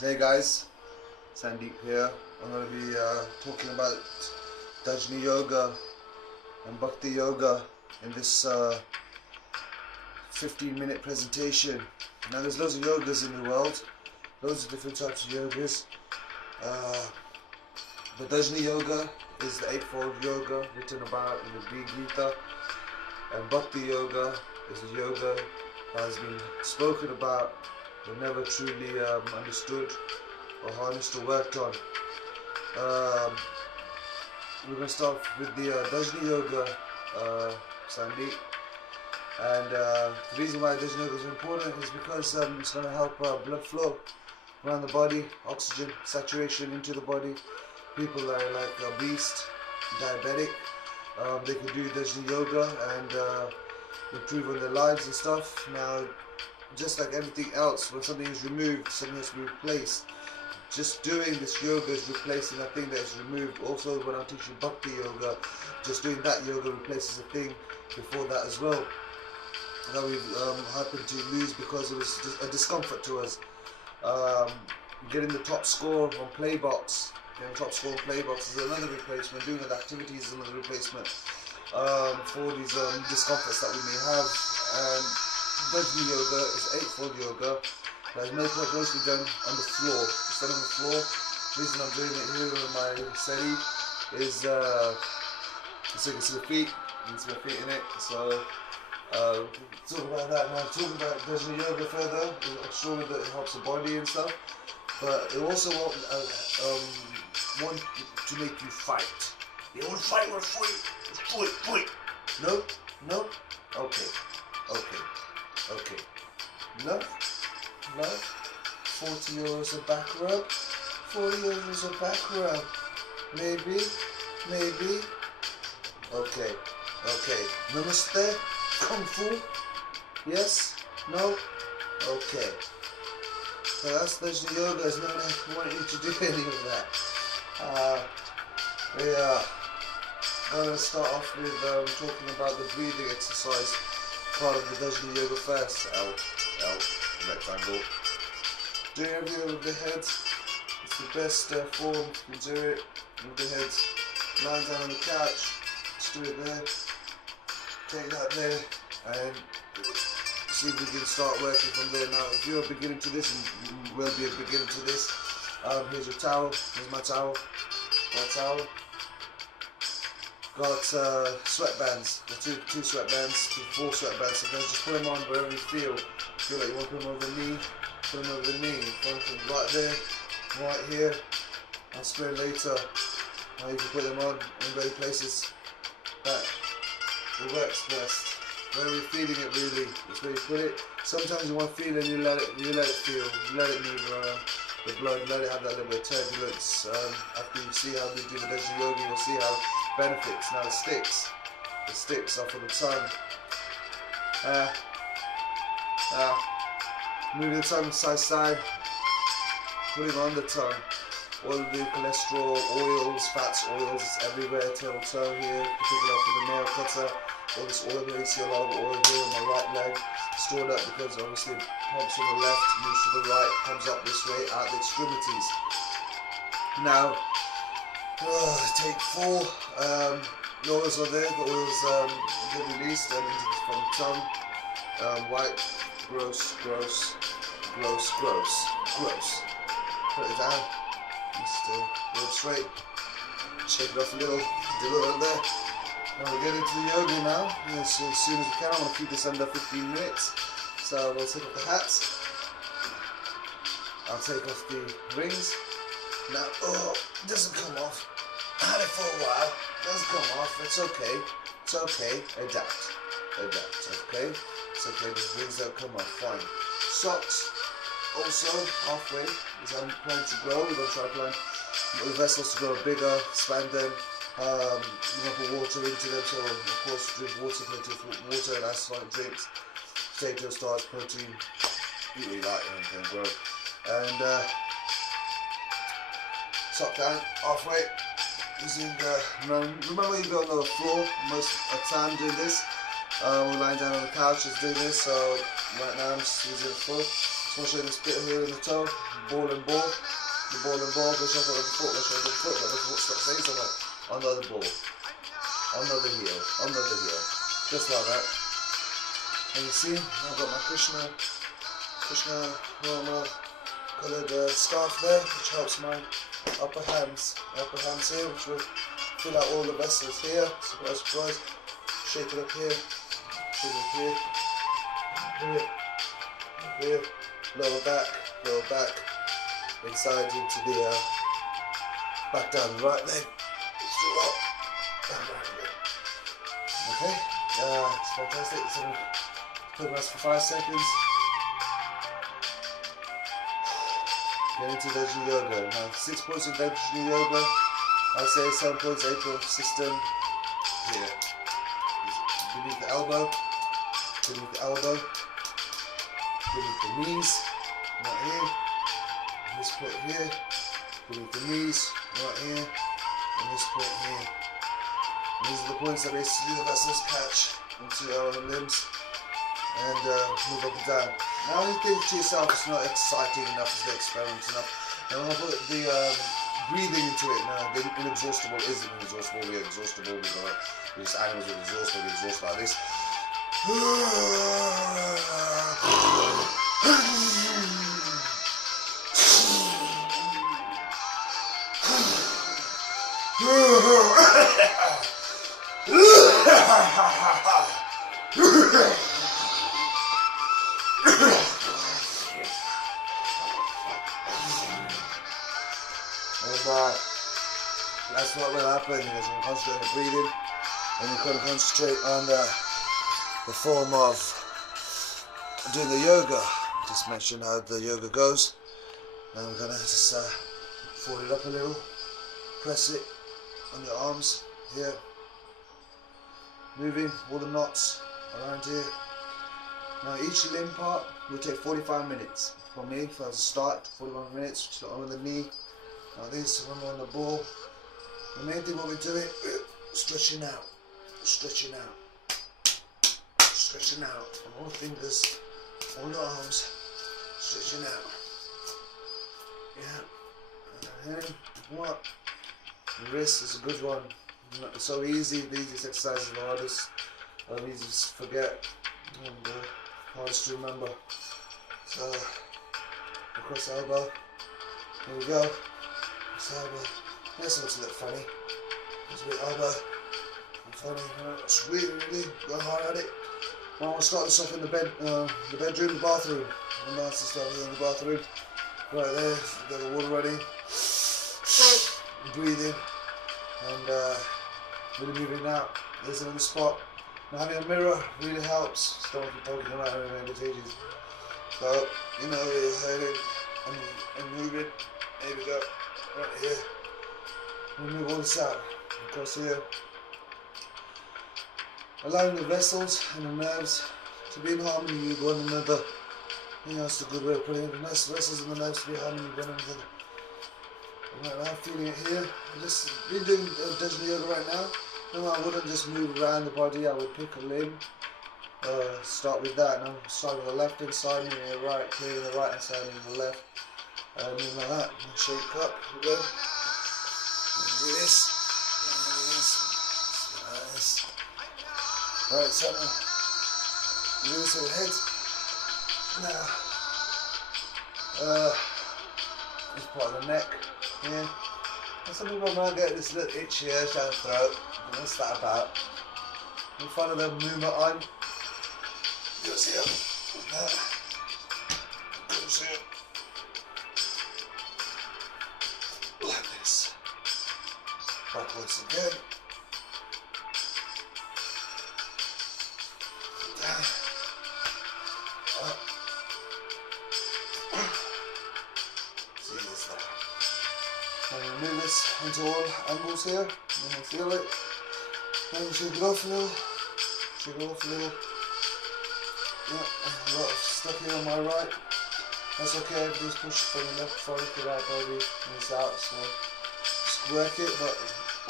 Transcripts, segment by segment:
Hey guys, Sandeep here. I'm going to be talking about Dhyjna-Yoga and Bhakti-Yoga in this 15-minute presentation. Now there's loads of yogas in the world, loads of different types of yogas. But Dhyjna-Yoga is the eightfold yoga written about in the Gita, and Bhakti-Yoga is a yoga that has been spoken about but never truly understood or harnessed or worked on. We're going to start with the Dhyjna-Yoga, Sandeep. And the reason why Dhyjna-Yoga is important is because it's going to help blood flow around the body, oxygen saturation into the body. People that are like obese, diabetic, they can do Dhyjna-Yoga and improve on their lives and stuff. Now, just like everything else, when something is removed, something has to be replaced. Just doing this yoga is replacing a thing that is removed. Also, when I'm teaching Bhakti Yoga, just doing that yoga replaces a thing before that as well, that we've happened to lose because it was a discomfort to us. Getting the top score on Playbox, getting top score on Playbox is another replacement. Doing the activities is another replacement for these discomforts that we may have. And Dhyjna-Yoga is eightfold yoga that is mostly done on the floor. It's done on the floor. The reason I'm doing it here with my seti is so you can see the feet. You can see my feet in it. So talk about that now. Talk about Dhyjna-Yoga further. I'm sure that it helps the body and stuff, but it also want to make you fight. You want to fight? You want to fight? No? No? Okay. Love? 40 euros a back rub? 40 euros a back rub? Maybe? Okay. Namaste? Kung Fu? Yes? No? Okay. So that's Dhyjna-Yoga. There's no one wanting you to do any of that. I'm going to start off with talking about the breathing exercise part of the Dhyjna-Yoga first. L, rectangle. Doing everything with the head. It's the best form. You can do it with the head. Lying down on the couch. Just do it there. Take that there. And see if we can start working from there. Now, if you're a beginner to this, and will be a beginner to this, here's your towel. Here's my towel. My towel. Got sweatbands, two sweatbands, 4 sweatbands. Sometimes just put them on wherever you feel. Feel like you want to put them over the knee, put them over the knee. Put them right there, right here. I'll explain later how you can put them on in various places. But it works best. Where you're feeling it really, is where you put it. Sometimes you want to feel and you let it feel, you let it move around the blood, let it have that little bit of turbulence. After you see how we do the Dhyjna-Yoga, you'll see how benefits. Now the sticks are for the tongue. Moving the tongue side to side, putting on the tongue. All the cholesterol, oils, fats, oils, it's everywhere. Tail toe here, particularly for the nail cutter. All this oil here, you see a lot of oil here on my right leg, stored up because obviously it pumps on the left, moves to the right, comes up this way, out the extremities. Now, take 4. The oils are there, the oils get released and from the tongue. White, gross. Put it down, and still go straight. Shake it off a little, do it right there. Now we're getting to the yoga now. As soon as we can, I want to keep this under 15 minutes. So we'll take off the hats. I'll take off the rings. Now, it doesn't come off. I had it for a while. It doesn't come off. It's okay. Adapt. Okay. It's okay. The rings don't come off. Fine. Socks. Also, halfway. As I'm planning to grow, we're going to try to plan the vessels to grow bigger, expand them. You want to put water into them, so of course drink water, plenty of water and acidic drinks, potato starch, protein, eat what you like and can grow. And sock down halfway. Using remember you go on the floor most of the time doing this. We're lying down on the couch just doing this, so right now I'm just using the floor. Especially this bit here in the toe, ball and ball. The ball and ball, push up on the foot, push up on the foot, but the foot starts saying something. Another ball, another heel, another heel. Just like that. And you see, I've got my Krishna normal coloured scarf there, which helps my upper hams here, which will fill out all the vessels here. Surprise, surprise. Shake it up here, shake it up here, here, lower back, inside into the back down the right leg, still up, down right again. Okay, it's fantastic. So quick rest for 5 seconds. Get into Dhyjna-Yoga. Now 6 points in Dhyjna-Yoga. I say 7 points, 8 point system here. Beneath the elbow, beneath the elbow, beneath the knees, right here. This point here, beneath the knees, right here, and this point here. And these are the points that basically the vessels catch into our limbs and move up and down. Now you think to yourself it's not exciting enough, it's not experiment enough. And when I put the breathing into it, now the inexhaustible isn't inexhaustible, we're exhaustible, we're just animals with exhaust, we exhaust like this. And that's what will happen. You're going to concentrate on the breathing, and you're going to concentrate on the form of doing the yoga. Just mention how the yoga goes, and we're going to just fold it up a little, press it on your arms here, moving all the knots around here. Now each limb part will take 45 minutes. For me, if I was to start, 41 minutes, start on the knee, like this, one on the ball. The main thing what we're doing, stretching out, stretching out, stretching out, from all the fingers, all the arms, stretching out. Yeah, and then what? The wrist is a good one. It's so easy, the easiest exercise is the hardest, easy to forget, and hardest to remember. So, across the elbow, here we go, across the elbow. This looks a bit funny. It's a bit elbow. Funny. It's really go hard at it. Now I want to start this off in the bedroom, the bathroom. And that's the start here in the bathroom. Right there, got the water ready. Breathing and really moving out. There's another spot. Now having a mirror really helps. Stop poking around in meditations. So you know you're heading and moving. There we go. Right here. We move all this out across here, allowing the vessels and the nerves to be in harmony with one another. You know, that's a good way of putting it. The vessels and the nerves to be in harmony with one another. Right now, feeling it here. I've just been doing Dhyjna-Yoga right now. No, I wouldn't just move around the body. I would pick a limb. Start with that. Now, start with the left hand side, moving the right, clearing the right hand side, moving the left. Moving like that. And shake up. Here we go. Do this. Nice. Right, so now release the head. Now, this part of the neck here. And some people might get this little itch here down the throat. What's that about? You follow the movement on. You'll see it. That. You'll see it. Like this. Backwards again. Down. Up. See this now. And we move this into all angles here. And then feel it. And shake it off a little. Shake it off a little. Yeah, a lot of stuff here on my right. That's okay, just push from the left side to the right body and it's out. So just work it, but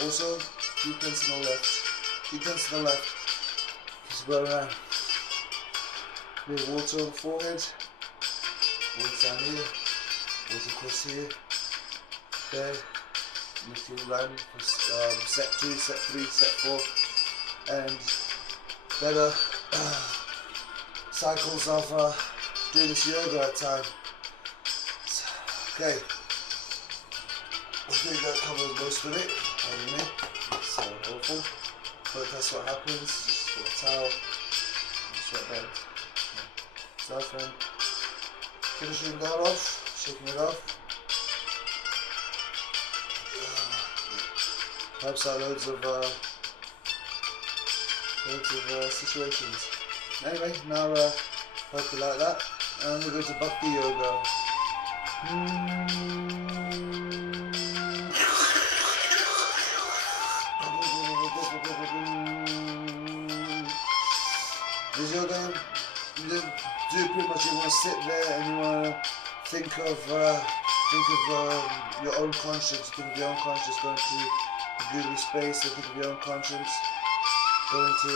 also keep tense to the left. Keep tense to the left. Just go around. Bit of water on the forehead. Water down here, water across here, there. If you run for set 2, set 3, set 4, and better cycles of doing this yoga at a time. Okay, I think that covers most of it. I don't know, it's awful, but that's what happens. Just get a towel, sweatband, stuff, and finishing that off, shaking it off. Helps out loads of situations. Anyway, now hope you like that. And we're going to Bhakti-Yoga. This yoga, you do pretty much, you want to sit there and you want to think of your own conscience, think of your own conscience, going to Guru space, think of your own conscience, go into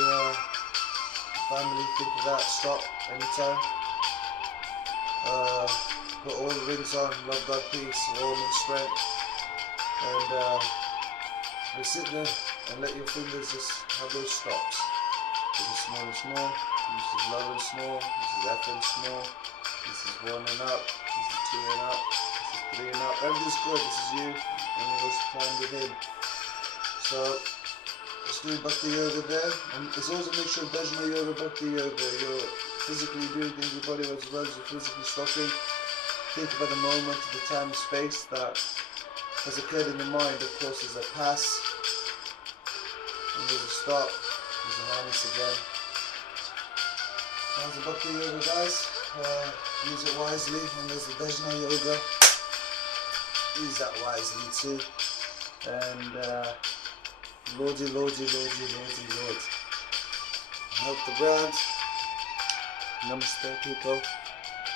family, think of that, stop anytime, put all the rings on, love, God, peace, warm and strength, and just sit there and let your fingers just have those stops. This is small and small, this is love and small, this is F and small, this is 1 and up, this is 2 and up, this is 3 and up, everything's good, this is you, and it was time within. So, let's do Bhakti-Yoga there, and it's always a mixture of Dhyjna-Yoga, Bhakti-Yoga. You're physically doing things with your body as well as you're physically stopping. Think about the moment, the time and space that has occurred in the mind. Of course, there's a pass, and there's a stop, there's a harness again. That's the Bhakti-Yoga, guys. Use it wisely, and there's the Dhyjna-Yoga. Use that wisely too. And Lordy, Lordy, Lordy, Lordy, Lord. Help the brand. Namaste, people.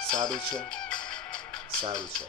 Sadhu Cha. Sadhu Cha.